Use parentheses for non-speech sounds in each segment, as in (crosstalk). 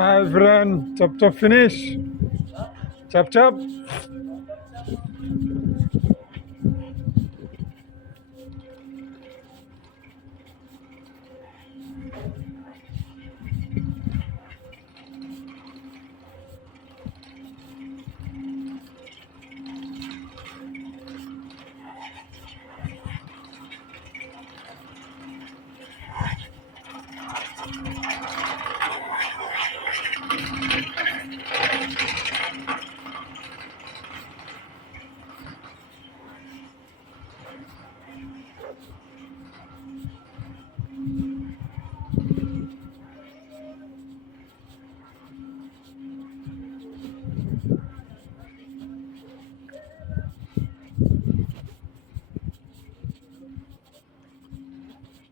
Hi friend, chop chop finish. Chop chop.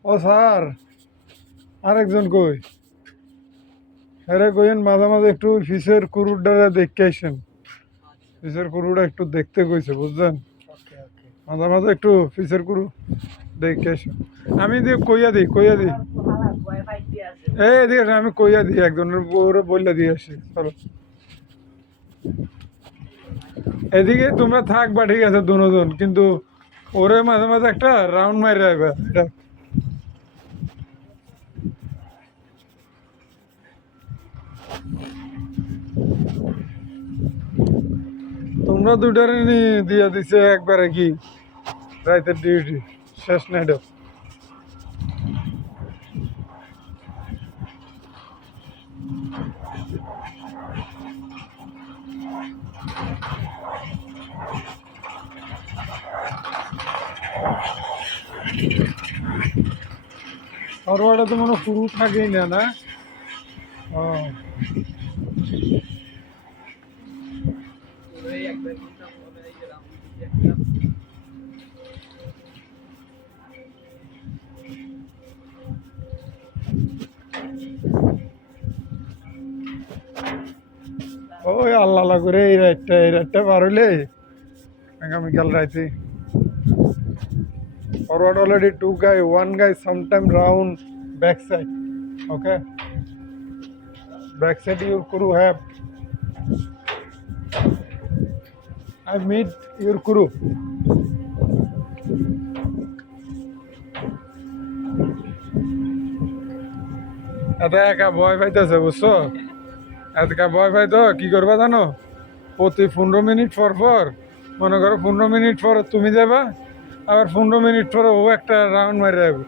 ও sir আরেকজন কই? আরে কইন মাঝে মাঝে একটু ফিসের কুরুটা দেখতে আসেন। ফিসের কুরুটা একটু দেখতে কইছে বুঝছেন? মাঝে মাঝে একটু ফিসের কুরু আসেন আমি দিয়ে কইয়া দিই কইয়া দিই। এই এদিকে আমি কইয়া দিই, একজনের ওরে বললে দিয়ে আসি, চলো। এদিকে তোমরা থাকবা, ঠিক আছে, দুজন। কিন্তু ওরে মাঝে মাঝে একটা রাউন্ড মারি রাখবা এটা। তোমরা দুটারে দিয়া দিছে একবারে কি? রাইতের ডিউটি শেষ নাইট ফরওয়ার্ডে তো মনে পুরু থাকেই না না? ও। ওই আল্লাহ আল্লাহ করে এই রাইটটা এই রাইটটা পার হইলে আগামীকাল রাইতে। Forward already two guy one guy sometime round back side okay back side your crew have. I meet your crew. এত একা ভয় পাইতেছে, বুঝছ? ভয় পাই তো, কি করবা জানো? প্রতি পনেরো মিনিট পর পর, মনে করো পনেরো মিনিট পর তুমি যাবা, আবার পনেরো মিনিট পরে ও একটা রাউন্ড মারি যাবে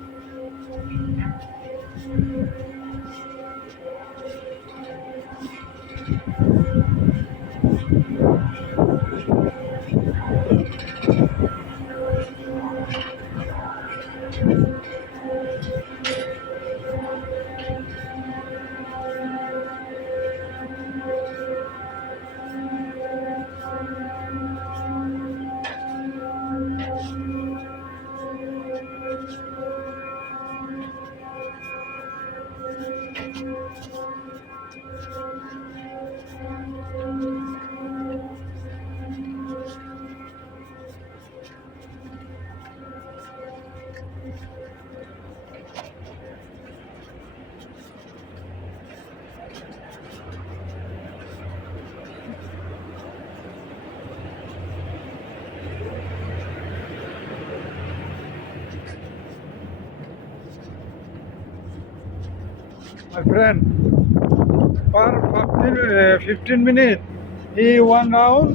my friend per 15, uh, 15 minutes he one round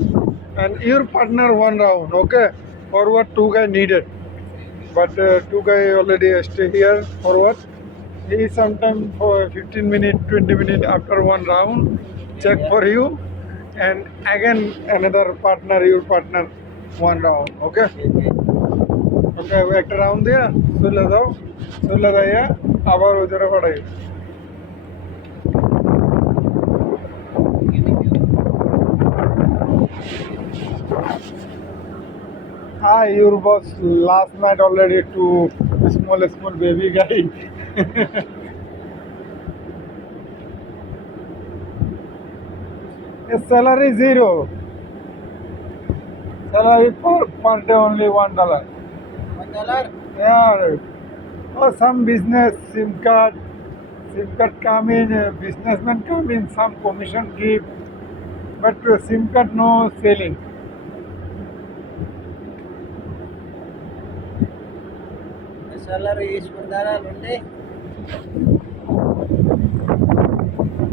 and your partner one round okay forward two guy needed but uh, two guy already stay here forward he sometime for 15 minute 20 minute after one round check for you and again another partner your partner one round okay ওকে একটা round দিয়া চলে যাও চলে যাইয়া আবার ওই ধরে পাঠাই Hi, your boss last night already to small small baby guy. (laughs) His salary zero. Salary per, per day only one dollar. One dollar? Yeah. Or some business, SIM card, SIM card come in, uh, businessman come in, some commission give, but uh, SIM card no selling. చల్లరు దారాలు ఉండే